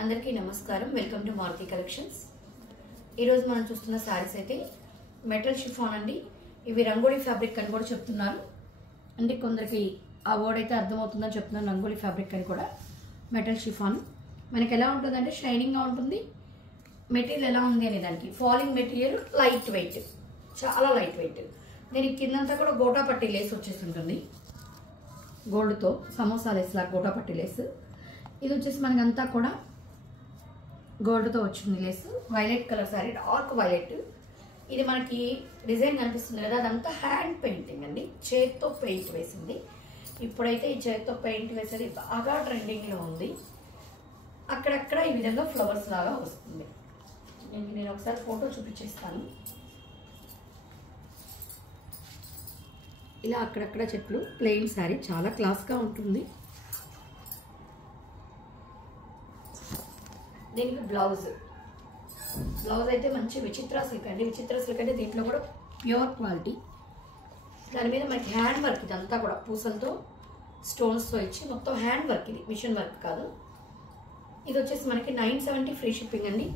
అందరికీ నమస్కారం. Welcome to Maruti collections. ఈరోజు మనం చూస్తున్న శారీస్ అయితే మెటల్ షిఫాన్ అండి. ఇవి రంగోలీ ఫ్యాబ్రిక్ అని కూడా చెప్తున్నారు. అంటే కొందరికి ఆ వర్డ్ అయితే అర్థమవుతుందని చెప్తున్నారు. రంగోలీ ఫ్యాబ్రిక్ అని కూడా. మెటల్ షిఫాన్ మనకి ఎలా ఉంటుందంటే షైనింగ్గా ఉంటుంది. మెటీరియల్ ఎలా ఉంది అనే దానికి ఫాలింగ్ మెటీరియల్, లైట్ వెయిట్, చాలా లైట్ వెయిట్. దీనికి కిందంతా కూడా గోటా పట్టి లేస్ వచ్చేసి ఉంటుంది. గోల్డ్తో సమోసా లేస్ లాగా గోటా పట్టి లేస్. ఇది వచ్చేసి మనకంతా కూడా గోల్డ్తో వచ్చింది lace. Violet colour sari, dark violet. ఇది మనకి డిజైన్ కనిపిస్తుంది కదా, అదంతా హ్యాండ్ పెయింటింగ్ అండి. చేత్తో పెయింట్ వేసింది. ఇప్పుడైతే ఈ చేత్తో పెయింట్ వేసేది బాగా ట్రెండింగ్లో ఉంది. అక్కడక్కడ ఈ విధంగా ఫ్లవర్స్ లాగా వస్తుంది. నేను ఒకసారి ఫోటో చూపించేస్తాను. ఇలా అక్కడక్కడ చెట్లు, ప్లెయిన్ శారీ, చాలా క్లాస్గా ఉంటుంది. దీనికి బ్లౌజ్ అయితే మంచి విచిత్ర సిల్క్ అండి. విచిత్ర సిల్క్ అంటే దీంట్లో కూడా ప్యూర్ క్వాలిటీ. దాని మీద మనకి హ్యాండ్ వర్క్, ఇదంతా కూడా పూసలతో స్టోన్స్తో ఇచ్చి మొత్తం హ్యాండ్ వర్క్. ఇది మిషన్ వర్క్ కాదు. ఇది వచ్చేసి మనకి 970 ఫ్రీ షిప్పింగ్ అండి.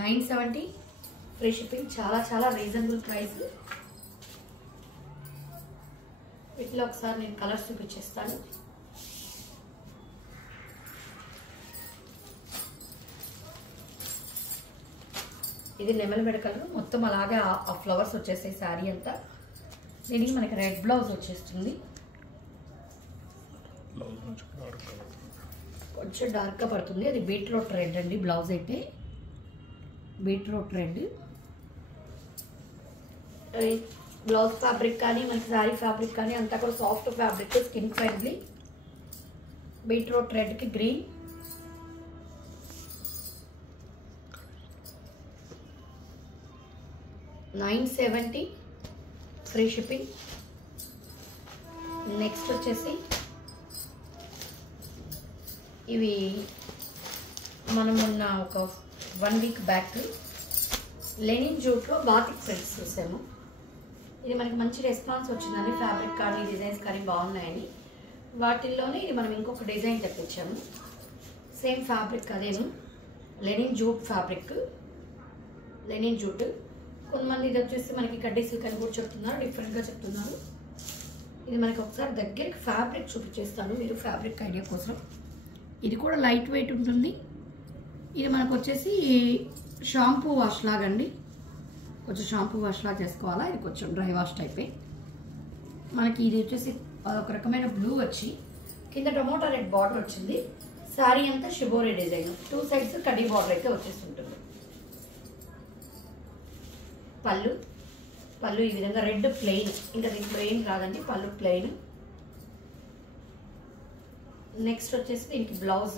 970 ఫ్రీ షిప్పింగ్. చాలా చాలా రీజనబుల్ ప్రైస్. వీటిలో ఒకసారి నేను కలర్స్ చూపించేస్తాను. ఇది నెమలి మెడ కలర్, మొత్తం అలాగే ఆ ఫ్లవర్స్ వచ్చేసాయి శారీ అంతా. దీనికి మనకి రెడ్ బ్లౌజ్ వచ్చేస్తుంది. కొంచెం డార్క్గా పడుతుంది. అది బీట్రూట్ రెడ్ అండి. బ్లౌజ్ అయితే బీట్రూట్ రెడ్. బ్లౌజ్ ఫ్యాబ్రిక్ కానీ మనకి శారీ ఫ్యాబ్రిక్ కానీ అంతా కూడా soft fabric, skin friendly. Beetroot రెడ్కి గ్రీన్. $970 free shipping. నెక్స్ట్ వచ్చేసి ఇవి మనం మొన్న ఒక 1 వీక్ బ్యాక్ లెనిన్ జూట్లో బాతిక్ ప్రింట్స్ చూసాము. ఇది మనకి మంచి రెస్పాన్స్ వచ్చిందండి. ఫ్యాబ్రిక్ కానీ డిజైన్స్ కానీ బాగున్నాయని. వాటిల్లోనే ఇది మనం ఇంకొక డిజైన్ తెప్పించాము. సేమ్ ఫ్యాబ్రిక్ అదేను, linen jute fabric, linen jute. కొంతమంది ఇది వచ్చేసి మనకి కడ్డీ సిల్క్ అని కూడా చెప్తున్నారు, డిఫరెంట్గా చెప్తున్నారు. ఇది మనకి ఒకసారి దగ్గరికి ఫ్యాబ్రిక్ చూపించేస్తాను మీరు ఫ్యాబ్రిక్ ఐడియా కోసం. ఇది కూడా లైట్ వెయిట్ ఉంటుంది. ఇది మనకు వచ్చేసి షాంపూ వాష్ లాగా అండి. కొంచెం షాంపూ వాష్ లాగా చేసుకోవాలా. ఇది కొంచెం డ్రై వాష్ టైపే. మనకి ఇది వచ్చేసి ఒక రకమైన బ్లూ వచ్చి కింద టొమాటో రెడ్ బార్డర్ వచ్చింది. శారీ అంతా షిబోరి డిజైన్, 2 సైడ్స్ కడ్డీ బార్డర్ అయితే వచ్చేస్తుంటుంది. పళ్ళు ఈ విధంగా రెడ్ ప్లెయిన్. ఇంకా దీనికి ప్లెయిన్ రాదండి, పళ్ళు ప్లెయిన్. నెక్స్ట్ వచ్చేసి దీనికి బ్లౌజ్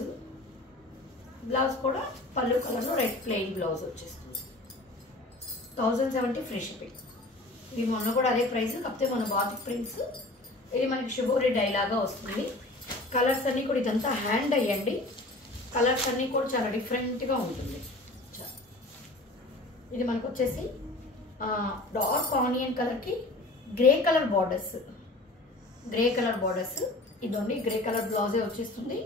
కూడా పళ్ళు కలర్లో రెడ్ ప్లెయిన్ బ్లౌజ్ వచ్చేస్తుంది. 1070 ఫ్రీ షిప్పింగ్. ఇవి మొన్న కూడా అదే ప్రైస్, కాకపోతే మన బాతిక్ ప్రింట్స్. ఇది మనకి షిబోరి డై లాగా వస్తుంది. కలర్స్ అన్నీ కూడా ఇదంతా హ్యాండ్ అయ్యండి. కలర్స్ అన్నీ కూడా చాలా డిఫరెంట్గా ఉంటుంది. ఇది మనకు వచ్చేసి డార్క్ ఆనియన్ కలర్కి గ్రే కలర్ బార్డర్స్. ఇదండి గ్రే కలర్ బ్లౌజే వచ్చేస్తుంది.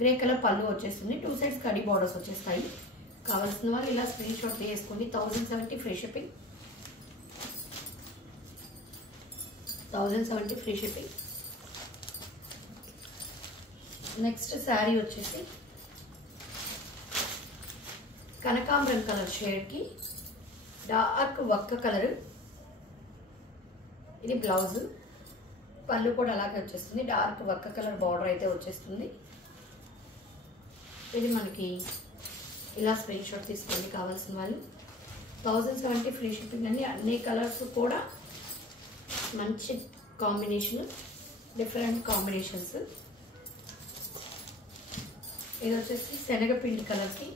గ్రే కలర్ పళ్ళు వచ్చేస్తుంది. 2 సైడ్స్ కడి బార్డర్స్ వచ్చేస్తాయి. కావాల్సిన వాళ్ళు ఇలా స్క్రీన్ షాట్ తీసుకోండి. 1070 free shipping. 1070 free shipping. Next sari వచ్చేసి కనకాంబరం కలర్ షేడ్కి డార్క్ వక్క కలర్. ఇది బ్లౌజ్. పళ్ళు కూడా అలాగే వచ్చేస్తుంది. డార్క్ వక్క కలర్ బార్డర్ అయితే వచ్చేస్తుంది. ఇది మనకి ఇలా స్క్రీన్ షాట్ తీసుకోండి కావాల్సిన వాళ్ళు. 1070 ఫ్రీ షిప్పింగ్ అండి. అన్ని కలర్స్ కూడా మంచి కాంబినేషన్, డిఫరెంట్ కాంబినేషన్స్. ఇది వచ్చేసి శనగపిండి కలర్కి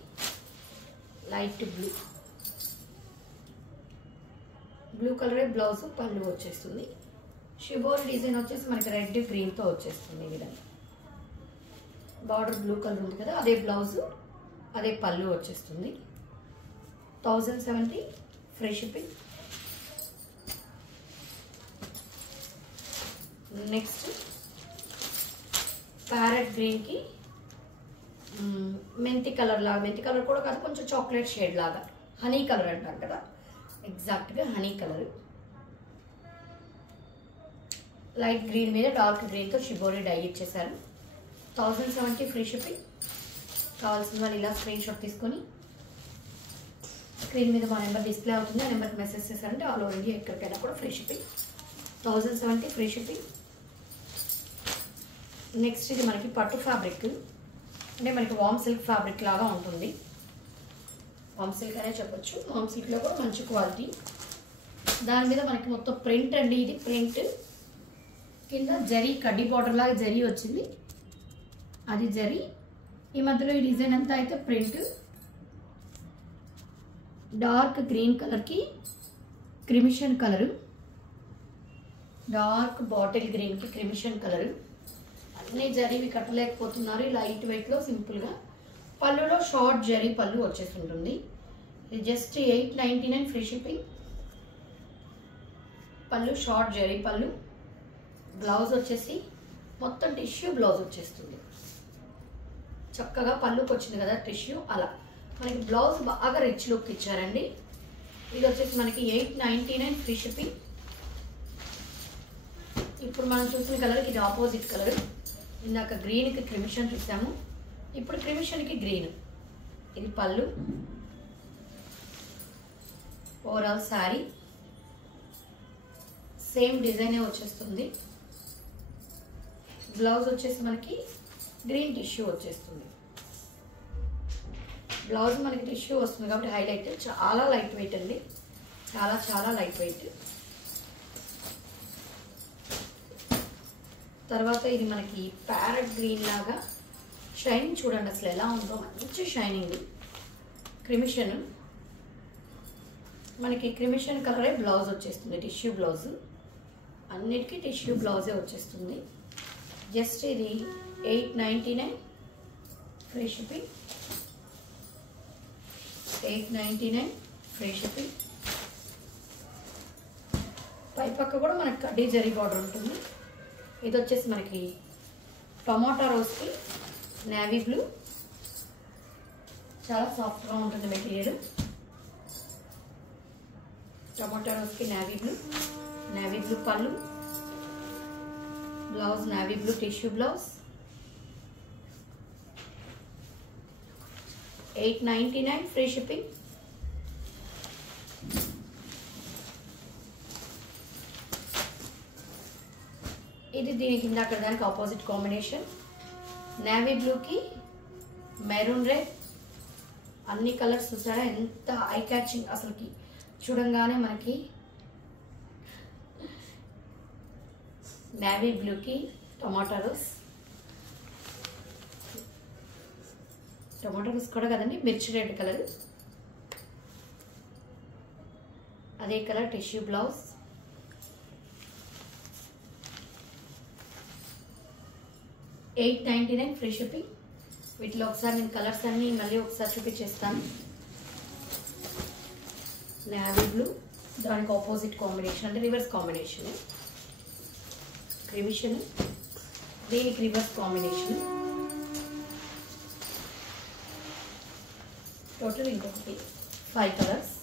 లైట్ బ్లూ కలరే బ్లౌజ్, పళ్ళు వచ్చేస్తుంది. షిబోరి డిజైన్ వచ్చేసి మనకి రెడ్ గ్రీన్తో వచ్చేస్తుంది. ఈ విధంగా బార్డర్ బ్లూ కలర్ ఉంది కదా, అదే బ్లౌజ్, అదే పళ్ళు వచ్చేస్తుంది. 1070 ఫ్రీ షిప్పింగ్. నెక్స్ట్ ప్యారెట్ గ్రీన్కి మెంతి కలర్ లాగా, మెంతి కలర్ కూడా కాదు, కొంచెం చాక్లెట్ షేడ్ లాగా, హనీ కలర్ అంటారు కదా, ఎగ్జాక్ట్గా హనీ కలర్. లైట్ గ్రీన్ మీద డార్క్ గ్రీన్తో షిబోరి డై ఇచ్చేసారు. 1070 ఫ్రీ షిప్పింగ్. కావాల్సిన వాళ్ళు ఇలా స్క్రీన్ షాట్ తీసుకొని స్క్రీన్ మీద మా నెంబర్ డిస్ప్లే అవుతుంది, ఆ నెంబర్కి మెసేజ్ చేశారంటే ఆల్ ఓవర్ ఇండియా ఎక్కడికైనా కూడా free shipping. 1070 free shipping. Next ఇది మనకి పట్టు ఫ్యాబ్రిక్, అంటే మనకి వామ్ సిల్క్ ఫ్యాబ్రిక్ లాగా ఉంటుంది. వామ్ సిల్క్ అనే చెప్పొచ్చు. వామ్ సిల్క్లో కూడా మంచి క్వాలిటీ. దాని మీద మనకి మొత్తం ప్రింట్ అండి. ఇది ప్రింట్ కింద జరీ, కడ్డీ బార్డర్ లాగా జరీ వచ్చింది, అది జరీ. ఈ మధ్యలో ఈ డిజైన్ అంతా అయితే ప్రింట్. డార్క్ గ్రీన్ కలర్కి క్రిమిషన్ కలరు, డార్క్ బాటిల్ గ్రీన్కి క్రిమిషన్ కలరు. అన్నీ జరీవి కట్టలేకపోతున్నారు. లైట్ వెయిట్లో సింపుల్గా. పళ్ళులో షార్ట్ జరీ పళ్ళు వచ్చేస్తుంటుంది. ఇది జస్ట్ 899 ఫ్రీ షిప్పింగ్. పళ్ళు షార్ట్ జరీ పళ్ళు. బ్లౌజ్ వచ్చేసి మొత్తం టిష్యూ బ్లౌజ్ వచ్చేస్తుంది. చక్కగా పళ్ళుకి వచ్చింది కదా టిష్యూ, అలా మనకి బ్లౌజ్ బాగా రిచ్ లుక్ ఇచ్చారండి. ఇది వచ్చేసి మనకి 899 ఫ్రీ షిప్పింగ్. ఇప్పుడు మనం చూసిన కలర్కి ఇది ఆపోజిట్ కలర్. ఇందాక గ్రీన్కి క్రిమిషన్ చూసాము, ఇప్పుడు క్రిమిషన్కి గ్రీన్. ఇది పళ్ళు. ఓవరాల్ శారీ సేమ్ డిజైనే వచ్చేస్తుంది. బ్లౌజ్ వచ్చేసి మనకి గ్రీన్ టిష్యూ వచ్చేస్తుంది. బ్లౌజ్ మనకి టిష్యూ వస్తుంది కాబట్టి హైలైట్. చాలా లైట్ వెయిట్ అండి, చాలా చాలా లైట్ వెయిట్. తర్వాత ఇది మనకి ప్యారెట్ గ్రీన్ లాగా షైనింగ్ చూడండి అసలు ఎలా ఉందో, మంచి షైనింగ్. క్రిమిషన్, మనకి క్రిమిషన్ కలరే బ్లౌజ్ వచ్చేస్తుంది, టిష్యూ బ్లౌజ్. అన్నిటికీ టిష్యూ బ్లౌజే వచ్చేస్తుంది. జస్ట్ ఇది 899 ఫ్రీ షిప్పింగ్. 899 free shipping. పై పక్క కూడా మనకి కడ్డీ జరీ బార్డర్ ఉంటుంది. ఇది వచ్చేసి మనకి టమాటా రోస్కి నేవీ బ్లూ, చాలా సాఫ్ట్గా ఉంటుంది మెటీరియల్. టమాటా రోస్కి నేవీ బ్లూ, నేవీ బ్లూ పళ్ళు. Blouse navy blue tissue blouse. 899 free shipping. ఇది దీనికి ఇందాక దానికి ఆపోజిట్ కాంబినేషన్. నేవీ బ్లూకి మెరూన్ రెడ్. అన్ని కలర్స్ చూసారా ఎంత ఐ క్యాచింగ్, అసలుకి చూడంగానే మనకి నేవీ బ్లూకి టమాటా రోస్. టమాటా రోస్ కూడా కదండి, మిర్చి రెడ్ కలర్. అదే colour tissue blouse. $899 free shipping. వీటిలో ఒకసారి నేను కలర్స్ అన్నీ మళ్ళీ ఒకసారి చూపించేస్తాను. నేవీ బ్లూ, దానికి ఆపోజిట్ కాంబినేషన్ అంటే రివర్స్ కాంబినేషన్. క్రిమిషన్, దీనికి రివర్స్ కాంబినేషన్. టోటల్ ఇంకొకటి 5 కలర్స్.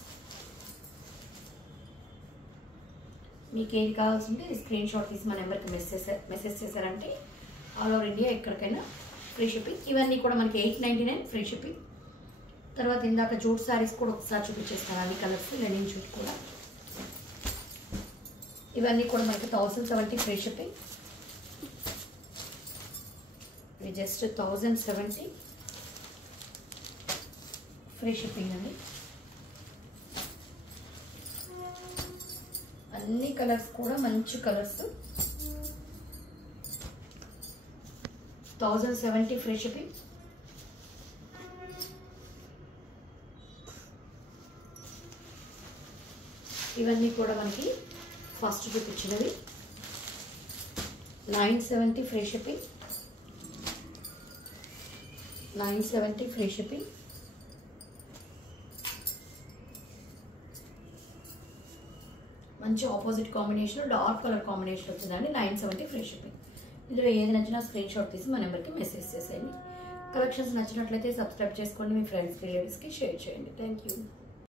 మీకు ఏది కావాల్సింటే స్క్రీన్ షాట్ తీసి మా నెంబర్కి మెసేజ్ చేశారంటే ఆల్ ఓవర్ ఇండియా ఎక్కడికైనా ఫ్రీ షిప్పింగ్. ఇవన్నీ కూడా మనకి 899 ఫ్రీ షిప్పింగ్. తర్వాత ఇందాక జూట్ శారీస్ కూడా ఒకసారి చూపించేస్తాను, అన్ని కలర్స్. లెనిన్ జూట్ కూడా. ఇవన్నీ కూడా మనకి 1070 ఫ్రీ షిప్పింగ్. ఇవి జస్ట్ 1070 ఫ్రీ షిప్పింగ్ అండి. అన్ని కలర్స్ కూడా మంచి కలర్స్. 1070 free shipping. ఇవన్నీ కూడా మనకి ఫస్ట్ చూపించినవి. 970 ఫ్రీ షిప్పింగ్. 970 free shipping. మంచి opposite combination, dark colour combination వచ్చిందండి. 970 ఫ్రీ షిప్పింగ్. ఇందులో ఏది నచ్చినా స్క్రీన్ షాట్ తీసి మా నెంబర్కి మెసేజ్ చేసేయండి. కలెక్షన్స్ నచ్చినట్లయితే సబ్స్క్రైబ్ చేసుకోండి, మీ ఫ్రెండ్స్కి రిలేటివ్స్కి షేర్ చేయండి. Thank you.